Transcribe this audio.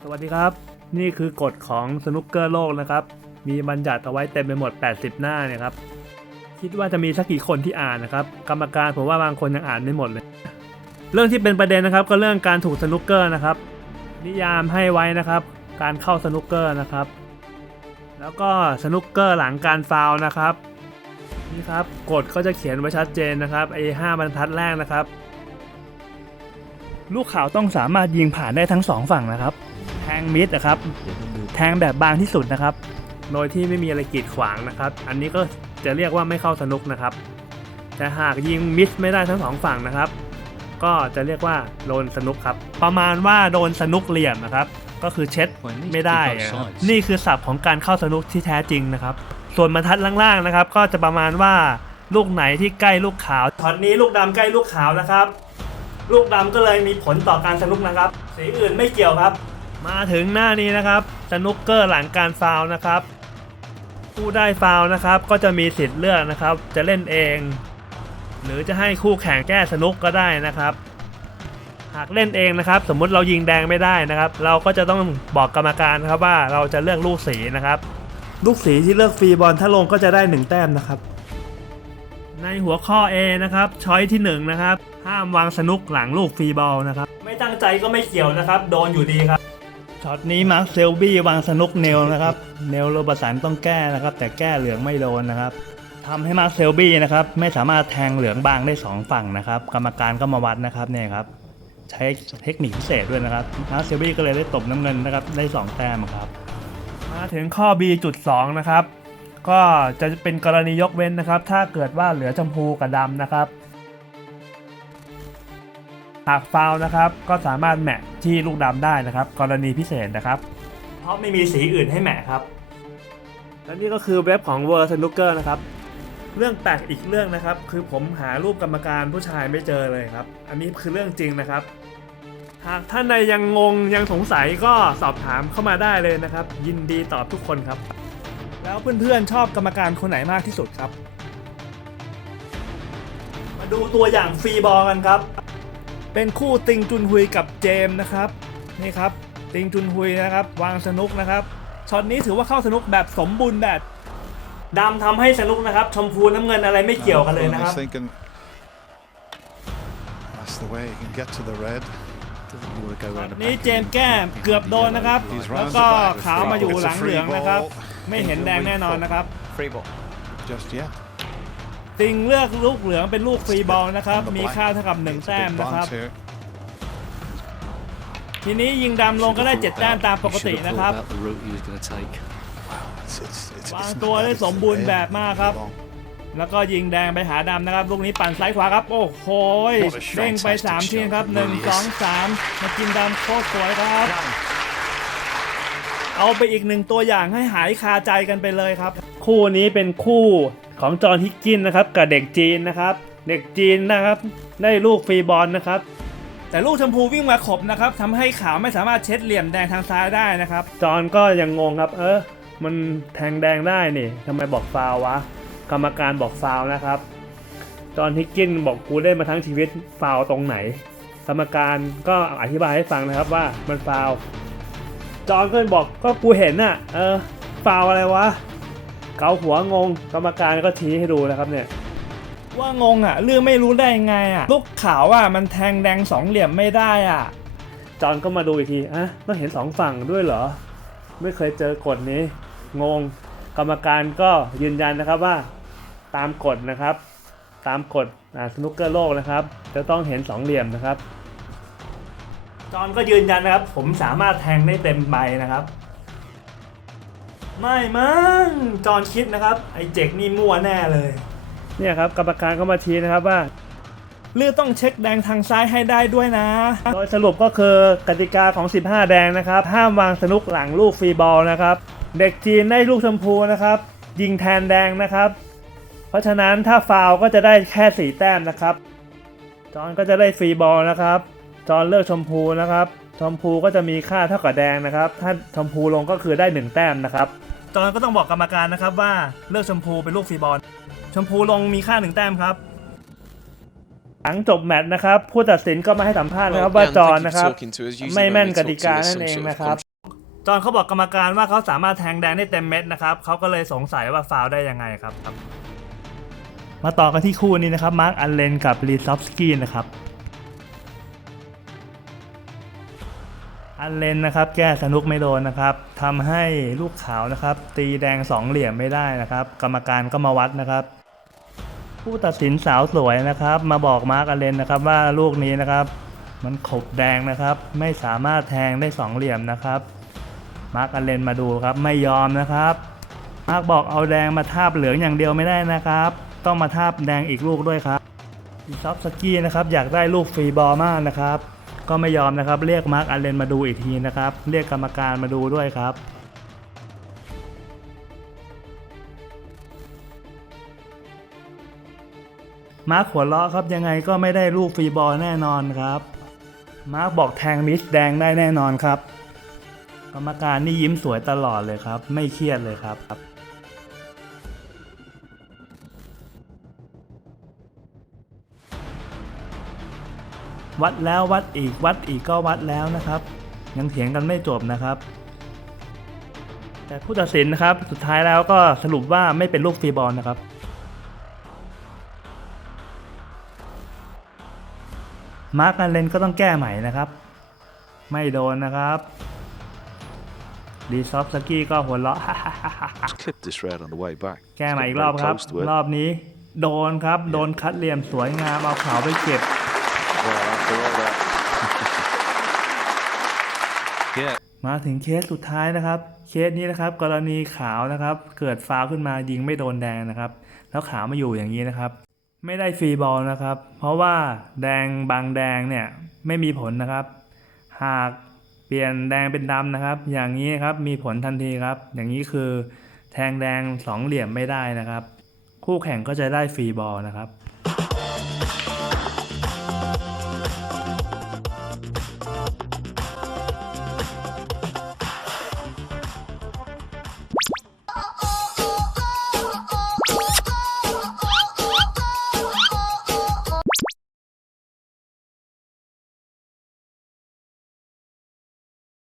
สวัสดีครับ นี่คือกฎของสนุกเกอร์โลกนะครับ มีบัญญัติเอาไว้เต็มไปหมด 80 หน้าเนี่ยครับ คิดว่าจะมีสักกี่คนที่อ่านนะครับ กรรมการผมว่าบางคนยังอ่านไม่หมดเลย เรื่องที่เป็นประเด็นนะครับก็เรื่องการถูกสนุกเกอร์นะครับ นิยามให้ไว้นะครับ การเข้าสนุกเกอร์นะครับ แล้วก็สนุกเกอร์หลังการฟาวนะครับนี่ครับกฎก็จะเขียนไว้ชัดเจนนะครับไอ้ห้าบรรทัดแรกนะครับ ลูกข่าวต้องสามารถยิงผ่านได้ทั้งสองฝั่งนะครับ งมิดนะครับ แทงแบบบางที่สุดนะครับ โดยที่ไม่มีอะไรกีดขวางนะครับ อันนี้ก็จะเรียกว่าไม่เข้าสนุกนะครับ แต่หากยิงมิสไม่ได้ทั้งสองฝั่งนะครับ ก็จะเรียกว่าโดนสนุกครับ ประมาณว่าโดนสนุกเหลี่ยมนะครับ ก็คือเช็ดไม่ได้นะครับนี่คือศัพท์ของการเข้าสนุกที่แท้จริงนะครับ ส่วนบรรทัดล่างๆนะครับ ก็จะประมาณว่าลูกไหนที่ใกล้ลูกขาวช็อตนี้ลูกดำใกล้ลูกขาวนะครับ ลูกดำก็เลยมีผลต่อการสนุกนะครับ สีอื่นไม่เกี่ยวครับ มาถึงหน้านี้นะครับสนุกเกอร์หลังการฟาวล์นะครับ ผู้ได้ฟาวล์นะครับ ก็จะมีสิทธิ์เลือกนะครับ จะเล่นเอง หรือจะให้คู่แข่งแก้สนุกก็ได้นะครับ หากเล่นเองนะครับ สมมุติเรายิงแดงไม่ได้นะครับ เราก็จะต้องบอกกรรมการนะครับว่าเราจะเลือกลูกสีนะครับ ลูกสีที่เลือกฟรีบอลถ้าลงก็จะได้1แต้มนะครับ ในหัวข้อ A นะครับช้อยที่1นะครับห้ามวางสนุกหลังลูกฟรีบอลนะครับ ไม่ตั้งใจก็ไม่เกี่ยวนะครับ โดนอยู่ดีครับ ช็อตนี้มาร์คเซลบี้วางสนุกเนลนะครับ เนลโรบสันต้องแก้นะครับ แต่แก้เหลืองไม่โดนนะครับทำให้มาร์คเซลบี้นะครับไม่สามารถแทงเหลืองบางได้สองฝั่งนะครับ กรรมการก็มาวัดนะครับเนี่ยครับใช้เทคนิคพิเศษด้วยนะครับมาร์คเซลบี้ก็เลยได้ตบน้ำเงินนะครับได้สองแต้มครับ มาถึงข้อ B จุด2นะครับก็จะเป็นกรณียกเว้นนะครับ ถ้าเกิดว่าเหลือชมพูกับดำนะครับ หากฟาวล์นะครับ ก็สามารถแมทที่ลูกดำได้นะครับ กรณีพิเศษนะครับ เพราะไม่มีสีอื่นให้แมทครับ และนี่ก็คือเว็บของ World Snooker นะครับ เรื่องแปลกอีกเรื่องนะครับ คือผมหารูปกรรมการผู้ชายไม่เจอเลยครับ อันนี้คือเรื่องจริงนะครับ หากท่านใดยังงงยังสงสัยก็สอบถามเข้ามาได้เลยนะครับ ยินดีตอบทุกคนครับ แล้วเพื่อนๆชอบกรรมการคนไหนมากที่สุดครับ มาดูตัวอย่างฟรีบอลกันครับ เป็นคู่ติงจุนฮุยกับเจมส์นะครับนี่ครับติงจุนฮุยนะครับ วางสนุกนะครับช็อตนี้ถือว่าเข้าสนุกแบบสมบูรณ์แบบดำทำให้สนุกนะครับ ชมพูน้ำเงินอะไรไม่เกี่ยวกันเลยนะครับ He's thinking that's the way he can get to the red. นี่เจมส์แก้มเกือบโดนนะครับ He's แล้ว round ก็ the back. ขาวมาอยู่หลังเหลืองนะครับ ไม่เห็นแดงแน่นอนนะครับ Free ball. Just yet. ติงเลือกลูกเหลืองเป็นลูกฟรีบอลนะครับ On the มี black. ค่าเท่ากับ1 It's a แต้ม big นะครับ bounce here. ทีนี้ยิงดำลงก็ได้ 7 แต้มตามปกตินะครับ About the route he was going to take. It's, it's, it's, วาง it's ตัว not ได้ bad, ส it's ม the บูรณ์ red. แบบมากครับ Long. แล้วก็ยิงแดงไปหาดำนะครับ ลูกนี้ปั่นซ้ายขวาครับ โอ้โหย What a เด้งไป fantastic 3ทีครับ shot. 1 2 3 มากินดำโคตรสวยครับ เอาไปอีกหนึ่งตัวอย่างให้หายคาใจกันไปเลยครับ คู่นี้เป็นคู่ ของจอห์นฮิกกินนะครับกับเด็กจีนนะครับ เด็กจีนนะครับ ได้ลูกฟรีบอลนะครับ แต่ลูกชมพูวิ่งมาขบนะครับทำให้ขาวไม่สามารถเช็ดเหลี่ยมแดงทางซ้ายได้นะครับ จอห์นก็ยังงงครับ เออมันแทงแดงได้นี่ทำไมบอกฟาวล์วะ กรรมการบอกฟาวล์นะครับ จอห์นฮิกกินบอกกูเล่นมาทั้งชีวิตฟาวล์ตรงไหน กรรมการก็อธิบายให้ฟังนะครับว่ามันฟาวล์จอห์นก็บอกก็กูเห็นน่ะ เออฟาวอะไรวะ เกาหัวงง กรรมการก็ชี้ให้ดูนะครับเนี่ยว่างงอะเรื่องไม่รู้ได้ยังไงอะลูกขาวอะมันแทงแดงสองเหลี่ยมไม่ได้อะจอห์นก็มาดูอีกทีอะต้องเห็นสองฝั่งด้วยเหรอ ไม่เคยเจอกฎนี้ งง กรรมการก็ยืนยันนะครับว่า ตามกฎนะครับ ตามกฎอ่าสนุกเกอร์โลกนะครับ จะต้องเห็นสองเหลี่ยมนะครับ จอห์นก็ยืนยันนะครับ ผมสามารถแทงได้เต็มใบนะครับ ไม่มั้งจอห์นคิดนะครับ ไอ้เจ็กนี่มั่วแน่เลย เนี่ยครับกรรมการก็มาชี้นะครับว่าเลือดต้องเช็คแดงทางซ้ายให้ได้ด้วยนะ โดยสรุปก็คือกติกาของ 15 แดงนะครับ ห้ามวางสนุกหลังลูกฟรีบอลนะครับ เด็กจีนได้ลูกชมพูนะครับ ยิงแทนแดงนะครับ เพราะฉะนั้นถ้าฟาวล์ก็จะได้แค่4แต้มนะครับ จอห์นก็จะได้ฟรีบอลนะครับ จอห์นเลือกชมพูนะครับ ชมพูก็จะมีค่าเท่ากับแดงนะครับ ถ้าชมพูลงก็คือได้ 1 แต้มนะครับ จอห์นก็ต้องบอกกรรมการนะครับว่าเลือกชมพูเป็นลูกฟรีบอลชมพูลงมีค่า1แต้มครับ หลังจบแมตช์นะครับ ผู้ตัดสินก็มาให้สัมภาษณ์นะครับว่าจอห์นนะครับ ไม่แม่นกติกานั่นเองนะครับ จอห์นเขาบอกกรรมการว่าเขาสามารถแทงแดงได้เต็มเม็ดนะครับเขาก็เลยสงสัยว่าฟาวล์ได้ยังไงครับ มาต่อกันที่คู่นี้นะครับมาร์คอันเลนกับลีซอฟสกี้นะครับ อันเลนนะครับแก้สนุกไม่โดนนะครับทำให้ลูกขาวนะครับ ตีแดงสองเหลี่ยมไม่ได้นะครับ กรรมการก็มาวัดนะครับ ผู้ตัดสินสาวสวยนะครับ มาบอกมาร์คอันเลนนะครับว่าลูกนี้นะครับ มันขบแดงนะครับ ไม่สามารถแทงได้สองเหลี่ยมนะครับ มาร์คอันเลนมาดูครับไม่ยอมนะครับมาร์คบอกเอาแดงมาทาบเหลืองอย่างเดียวไม่ได้นะครับ ต้องมาทาบแดงอีกลูกด้วยครับอีซอฟสกี้นะครับอยากได้ลูกฟรีบอลมากนะครับ ก็ไม่ยอมนะครับ เรียกมาร์คอันเลนมาดูอีกทีนะครับ เรียกกรรมการมาดูด้วยครับมาร์คหัวเราะครับยังไงก็ไม่ได้ลูกฟรีบอลแน่นอนครับ มาร์คบอกแทงมิสแดงได้แน่นอนครับ กรรมการนี่ยิ้มสวยตลอดเลยครับ ไม่เครียดเลยครับ วัดแล้ววัดอีกวัดอีกก็วัดแล้วนะครับ ยังเถียงกันไม่จบนะครับ แต่ผู้ตัดสินนะครับสุดท้ายแล้วก็สรุปว่าไม่เป็นลูกฟรีบอลนะครับมาร์กการเลนก็ต้องแก้ใหม่นะครับ ไม่โดนนะครับดีซอฟสกี้ก็หัวเราะ clipped this red on the way back. แก้ใหม่ Got อีก very รอบครับ close to it. รอบนี้ โดนครับ โดนคัดเหลี่ยมสวยงามเอาขาวไปเก็บ มาถึงเคสสุดท้ายนะครับ เคสนี้นะครับ กรณีขาวนะครับ เกิดฟาวขึ้นมายิงไม่โดนแดงนะครับ แล้วขาวมาอยู่อย่างนี้นะครับ ไม่ได้ฟรีบอลนะครับ เพราะว่าแดงบางแดงเนี่ยไม่มีผลนะครับ หากเปลี่ยนแดงเป็นดำนะครับ อย่างนี้ครับมีผลทันทีครับ อย่างนี้คือแทงแดงสองเหลี่ยมไม่ได้นะครับ คู่แข่งก็จะได้ฟรีบอลนะครับ